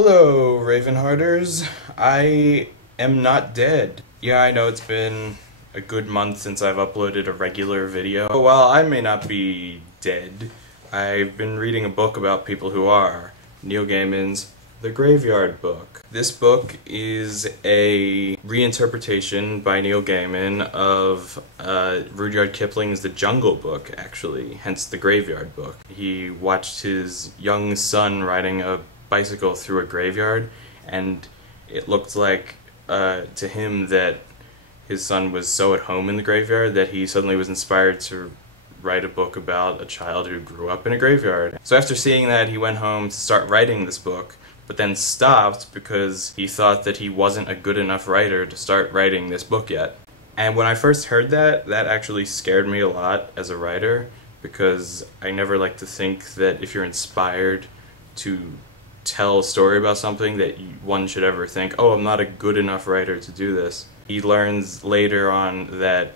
Hello, Ravenhearters. I am not dead. Yeah, I know it's been a good month since I've uploaded a regular video. But while I may not be dead, I've been reading a book about people who are. Neil Gaiman's The Graveyard Book. This book is a reinterpretation by Neil Gaiman of Rudyard Kipling's The Jungle Book, actually, hence The Graveyard Book. He watched his young son riding a bicycle through a graveyard, and it looked like to him that his son was so at home in the graveyard that he suddenly was inspired to write a book about a child who grew up in a graveyard. So after seeing that, he went home to start writing this book, but then stopped because he thought that he wasn't a good enough writer to start writing this book yet. And when I first heard that, that actually scared me a lot as a writer, because I never like to think that if you're inspired to tell a story about something that one should ever think, oh, I'm not a good enough writer to do this. He learns later on that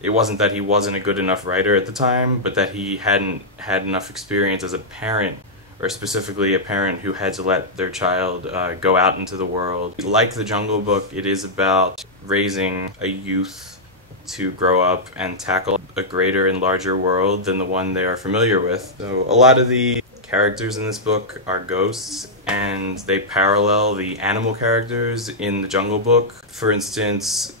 it wasn't that he wasn't a good enough writer at the time, but that he hadn't had enough experience as a parent, or specifically a parent who had to let their child go out into the world. Like The Jungle Book, it is about raising a youth to grow up and tackle a greater and larger world than the one they are familiar with. So a lot of the characters in this book are ghosts, and they parallel the animal characters in The Jungle Book. For instance,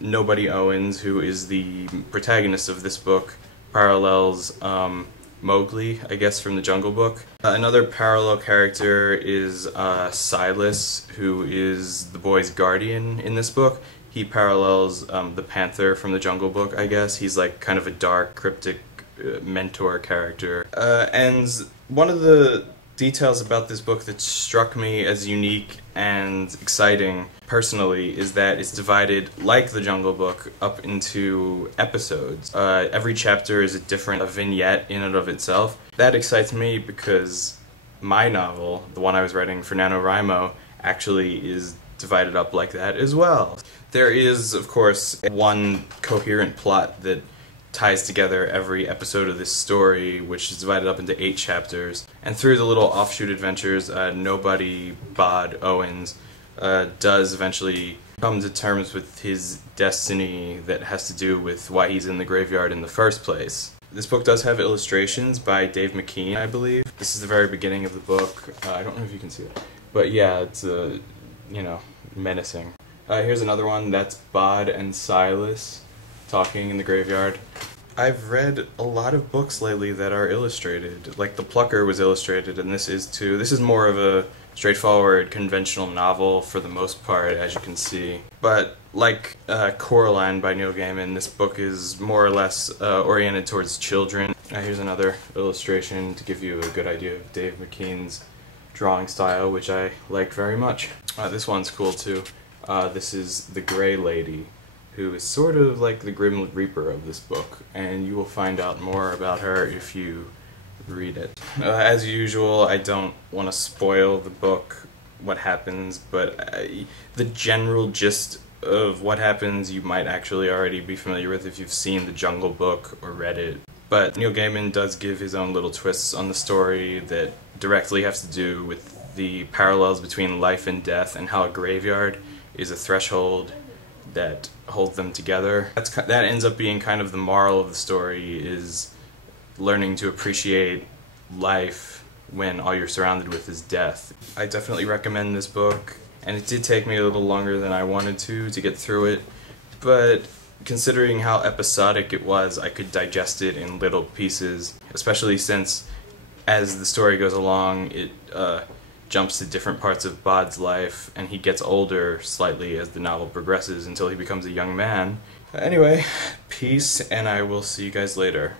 Nobody Owens, who is the protagonist of this book, parallels Mowgli, I guess, from The Jungle Book. Another parallel character is Silas, who is the boy's guardian in this book. He parallels the panther from The Jungle Book, I guess. He's like kind of a dark, cryptic mentor character. And one of the details about this book that struck me as unique and exciting personally is that it's divided, like The Jungle Book, up into episodes. Every chapter is a different vignette in and of itself. That excites me because my novel, the one I was writing for NaNoWriMo, actually is divided up like that as well. There is, of course, one coherent plot that ties together every episode of this story, which is divided up into 8 chapters. And through the little offshoot adventures, Nobody Owens does eventually come to terms with his destiny that has to do with why he's in the graveyard in the first place. This book does have illustrations by Dave McKean, I believe. This is the very beginning of the book. I don't know if you can see it, but yeah, it's you know, menacing. Here's another one. That's Bod and Silas talking in the graveyard. I've read a lot of books lately that are illustrated. Like The Plucker was illustrated, and this is too. This is more of a straightforward, conventional novel for the most part, as you can see. But like Coraline by Neil Gaiman, this book is more or less oriented towards children. Here's another illustration to give you a good idea of Dave McKean's drawing style, which I like very much. This one's cool too. This is The Grey Lady, who is sort of like the Grim Reaper of this book, and you will find out more about her if you read it. As usual, I don't want to spoil the book, what happens, but the general gist of what happens you might actually already be familiar with if you've seen The Jungle Book or read it. But Neil Gaiman does give his own little twists on the story that directly have to do with the parallels between life and death, and how a graveyard is a threshold that hold them together. That ends up being kind of the moral of the story, is learning to appreciate life when all you're surrounded with is death. I definitely recommend this book, and it did take me a little longer than I wanted to get through it, but considering how episodic it was, I could digest it in little pieces, especially since as the story goes along, it jumps to different parts of Bod's life, and he gets older slightly as the novel progresses until he becomes a young man. Anyway, peace, and I will see you guys later.